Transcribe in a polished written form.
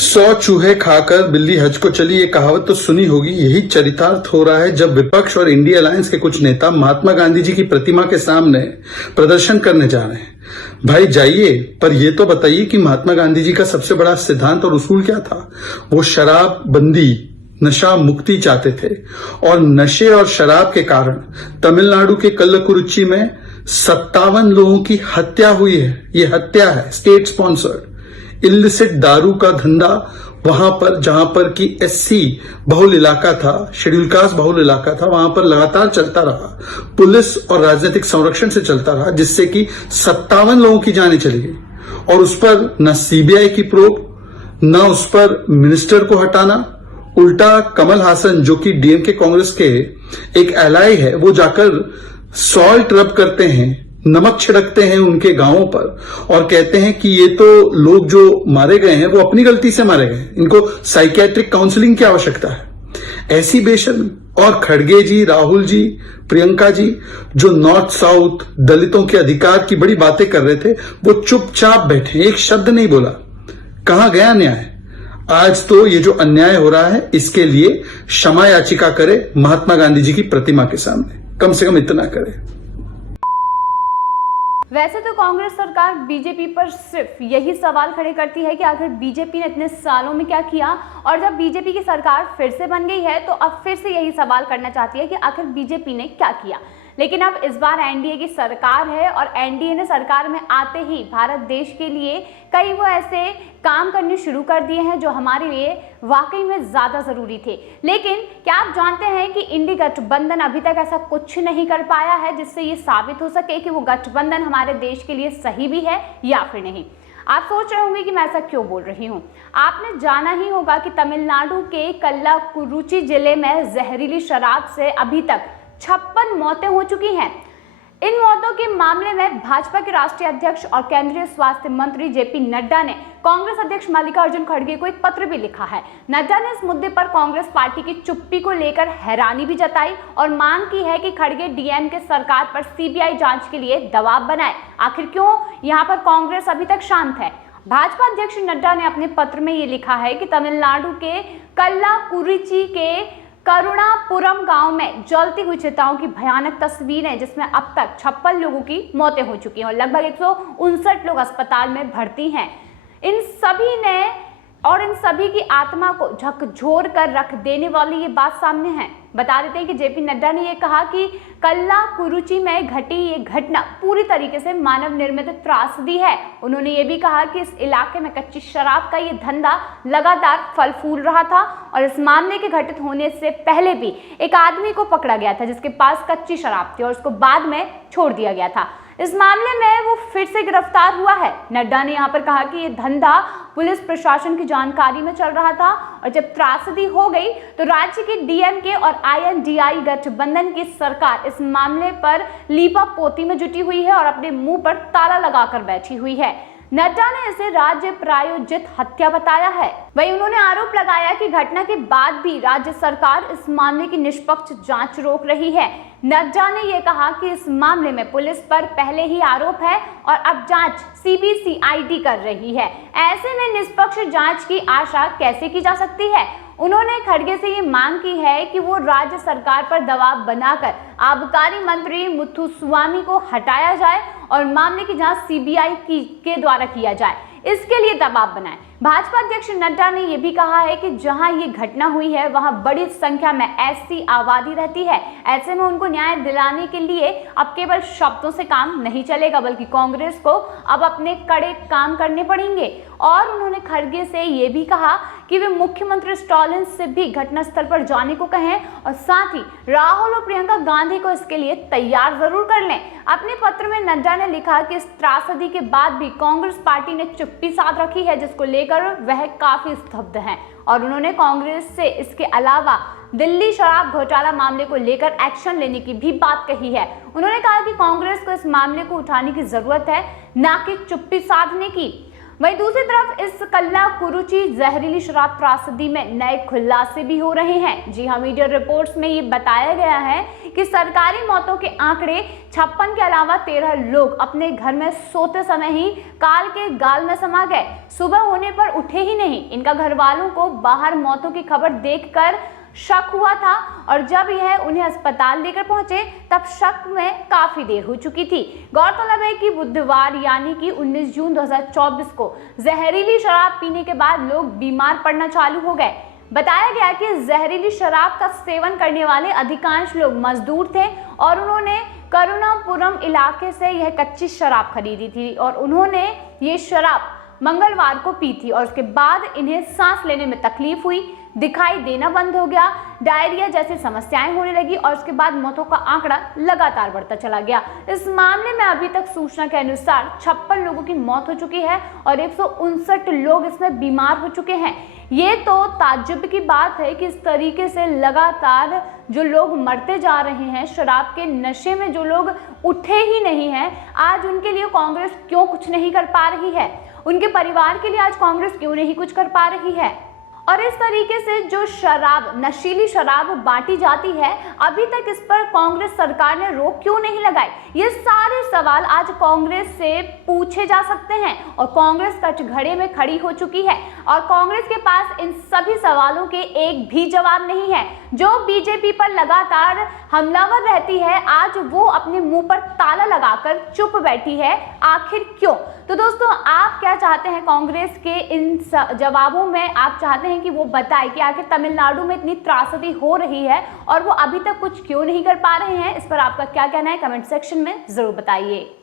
100 चूहे खाकर बिल्ली हज को चली, ये कहावत तो सुनी होगी। यही चरितार्थ हो रहा है जब विपक्ष और इंडिया अलायंस के कुछ नेता महात्मा गांधी जी की प्रतिमा के सामने प्रदर्शन करने जा रहे हैं। भाई जाइए, पर यह तो बताइए कि महात्मा गांधी जी का सबसे बड़ा सिद्धांत और उसूल क्या था। वो शराब बंदी, नशा मुक्ति चाहते थे, और नशे और शराब के कारण तमिलनाडु के कल्लकुरिच्ची में 57 लोगों की हत्या हुई है। ये हत्या है स्टेट स्पॉन्सर्ड। इलिसिट दारू का धंधा वहां पर, जहां पर कि एससी बहुल इलाका था, शेड्यूल कास्ट बहुल इलाका था, वहां पर लगातार चलता रहा। पुलिस और राजनीतिक संरक्षण से चलता रहा, जिससे कि 57 लोगों की जानें चली गई। और उस पर न सीबीआई की प्रोब, न उस पर मिनिस्टर को हटाना। उल्टा कमल हासन, जो कि डीएमके कांग्रेस के एक एलाई है, वो जाकर सॉल्ट रब करते हैं, नमक छिड़कते हैं उनके गांवों पर और कहते हैं कि ये तो लोग जो मारे गए हैं वो अपनी गलती से मारे गए, इनको साइकियाट्रिक काउंसलिंग की आवश्यकता है। ऐसी बेशर्मी। और खड़गे जी, राहुल जी, प्रियंका जी, जो नॉर्थ साउथ दलितों के अधिकार की बड़ी बातें कर रहे थे, वो चुपचाप बैठे, एक शब्द नहीं बोला। कहां गया न्याय? आज तो ये जो अन्याय हो रहा है, इसके लिए क्षमा याचिका करे महात्मा गांधी जी की प्रतिमा के सामने, कम से कम इतना करे। वैसे तो कांग्रेस सरकार बीजेपी पर सिर्फ यही सवाल खड़े करती है कि आखिर बीजेपी ने इतने सालों में क्या किया, और जब बीजेपी की सरकार फिर से बन गई है तो अब फिर से यही सवाल करना चाहती है कि आखिर बीजेपी ने क्या किया। लेकिन अब इस बार एनडीए की सरकार है और एनडीए ने सरकार में आते ही भारत देश के लिए कई वो ऐसे काम करने शुरू कर दिए हैं जो हमारे लिए वाकई में ज़्यादा ज़रूरी थे। लेकिन क्या आप जानते हैं कि इंडी गठबंधन अभी तक ऐसा कुछ नहीं कर पाया है जिससे ये साबित हो सके कि वो गठबंधन हमारे देश के लिए सही भी है या फिर नहीं। आप सोच रहे होंगे कि मैं ऐसा क्यों बोल रही हूँ। आपने जाना ही होगा कि तमिलनाडु के कल्लाकुरुची जिले में जहरीली शराब से अभी तक 56 मौतें हो चुकी हैं। इन मौतों के मामले में भाजपा के राष्ट्रीय अध्यक्ष और केंद्रीय स्वास्थ्य मंत्री जेपी नड्डा ने कांग्रेस अध्यक्ष मल्लिकार्जुन खड़गे को एक पत्र भी लिखा है। नड्डा ने इस मुद्दे पर कांग्रेस पार्टी की चुप्पी को लेकर हैरानी भी जताई और मांग की है कि खड़गे डीएमके सरकार पर सीबीआई जांच के लिए दबाव बनाए। आखिर क्यों यहाँ पर कांग्रेस अभी तक शांत है? भाजपा अध्यक्ष नड्डा ने अपने पत्र में ये लिखा है कि तमिलनाडु के कल्लाकुरिची के करुणापुरम गांव में जलती हुई चिताओं की भयानक तस्वीरें, जिसमें अब तक 56 लोगों की मौतें हो चुकी हैं और लगभग 159 लोग अस्पताल में भर्ती हैं। इन सभी की आत्मा को झकझोर कर रख देने वाली ये बात सामने है। बता देते हैं कि जेपी नड्डा ने यह कहा कि कल्लाकुरुची में घटी ये घटना पूरी तरीके से मानव निर्मित त्रासदी है। उन्होंने ये भी कहा कि इस इलाके में कच्ची शराब का ये धंधा लगातार फल फूल रहा था और इस मामले के घटित होने से पहले भी एक आदमी को पकड़ा गया था जिसके पास कच्ची शराब थी और उसको बाद में छोड़ दिया गया था। इस मामले में वो फिर से गिरफ्तार हुआ है। नड्डा ने यहाँ पर कहा कि ये धंधा पुलिस प्रशासन की जानकारी में चल रहा था और जब त्रासदी हो गई तो राज्य की डीएमके और आईएनडीआई गठबंधन की सरकार इस मामले पर लीपापोती में जुटी हुई है और अपने मुंह पर ताला लगाकर बैठी हुई है। नड्डा ने इसे राज्य प्रायोजित हत्या बताया है। वहीं उन्होंने आरोप लगाया कि घटना के बाद भी राज्य सरकार इस मामले की निष्पक्ष जांच रोक रही है। नड्डा ने यह कहा कि इस मामले में पुलिस पर पहले ही आरोप है और अब जांच सीबीसीआईडी कर रही है। ऐसे में निष्पक्ष जांच की आशा कैसे की जा सकती है? उन्होंने खड़गे से ये मांग की है कि वो राज्य सरकार पर दबाव बनाकर आबकारी मंत्री मुथुस्वामी को हटाया जाए और मामले की जांच सीबीआई के द्वारा किया जाए, इसके लिए दबाव बनाए। भाजपा अध्यक्ष नड्डा ने यह भी कहा है कि जहां ये घटना हुई है वहां बड़ी संख्या में एससी आबादी रहती है। ऐसे में उनको न्याय दिलाने के लिए अब केवल शब्दों से काम नहीं चलेगा, बल्कि कांग्रेस को अब अपने कड़े काम करने पड़ेंगे। और उन्होंने खड़गे से ये भी कहा कि वे मुख्यमंत्री स्टालिन से भी घटनास्थल पर जाने को कहें और साथ ही राहुल और प्रियंका गांधी को इसके लिए तैयार जरूर कर लें। अपने पत्र में नड्डा ने लिखा कि इस त्रासदी के बाद भी कांग्रेस पार्टी ने चुप्पी साध रखी है, जिसको लेकर वह काफी स्तब्ध हैं और उन्होंने कांग्रेस से इसके अलावा दिल्ली शराब घोटाला मामले को लेकर एक्शन लेने की भी बात कही है। उन्होंने कहा कि कांग्रेस को इस मामले को उठाने की जरूरत है, ना कि चुप्पी साधने की। वहीं दूसरी तरफ इस कल्लाकुरुची जहरीली शराब त्रासदी में नए खुलासे भी हो रहे हैं। जी हाँ, मीडिया रिपोर्ट्स में ये बताया गया है कि सरकारी मौतों के आंकड़े 56 के अलावा 13 लोग अपने घर में सोते समय ही काल के गाल में समा गए। सुबह होने पर उठे ही नहीं। इनका घर वालों को बाहर मौतों की खबर देखकर शक हुआ था और जब यह उन्हें अस्पताल लेकर पहुंचे तब शक में काफी देर हो चुकी थी। गौरतलब है कि बुधवार यानी कि 19 जून 2024 को जहरीली शराब पीने के बाद लोग बीमार पड़ना चालू हो गए। बताया गया कि जहरीली शराब का सेवन करने वाले अधिकांश लोग मजदूर थे और उन्होंने करुणापुरम इलाके से यह कच्ची शराब खरीदी थी और उन्होंने ये शराब मंगलवार को पी थी और उसके बाद इन्हें सांस लेने में तकलीफ हुई, दिखाई देना बंद हो गया, डायरिया जैसी समस्याएं होने लगी और उसके बाद मौतों का आंकड़ा लगातार बढ़ता चला गया। इस मामले में अभी तक सूचना के अनुसार 56 लोगों की मौत हो चुकी है और 159 लोग इसमें बीमार हो चुके हैं। ये तो ताज्जुब की बात है कि इस तरीके से लगातार जो लोग मरते जा रहे हैं, शराब के नशे में जो लोग उठे ही नहीं हैं, आज उनके लिए कांग्रेस क्यों कुछ नहीं कर पा रही है? उनके परिवार के लिए आज कांग्रेस क्यों नहीं कुछ कर पा रही है? और इस तरीके से जो शराब, नशीली शराब बांटी जाती है, अभी तक इस पर कांग्रेस सरकार ने रोक क्यों नहीं लगाई? ये सारे सवाल आज कांग्रेस से पूछे जा सकते हैं और कांग्रेस कटघरे में खड़ी हो चुकी है और कांग्रेस के पास इन सभी सवालों के एक भी जवाब नहीं है। जो बीजेपी पर लगातार हमलावर रहती है, आज वो अपने मुंह पर ताला लगाकर चुप बैठी है। आखिर क्यों? तो दोस्तों, आप क्या चाहते हैं कांग्रेस के इन जवाबों में? आप चाहते हैं कि वो बताए कि आखिर तमिलनाडु में इतनी त्रासदी हो रही है और वो अभी तक कुछ क्यों नहीं कर पा रहे हैं? इस पर आपका क्या कहना है? कमेंट सेक्शन में जरूर बताइए।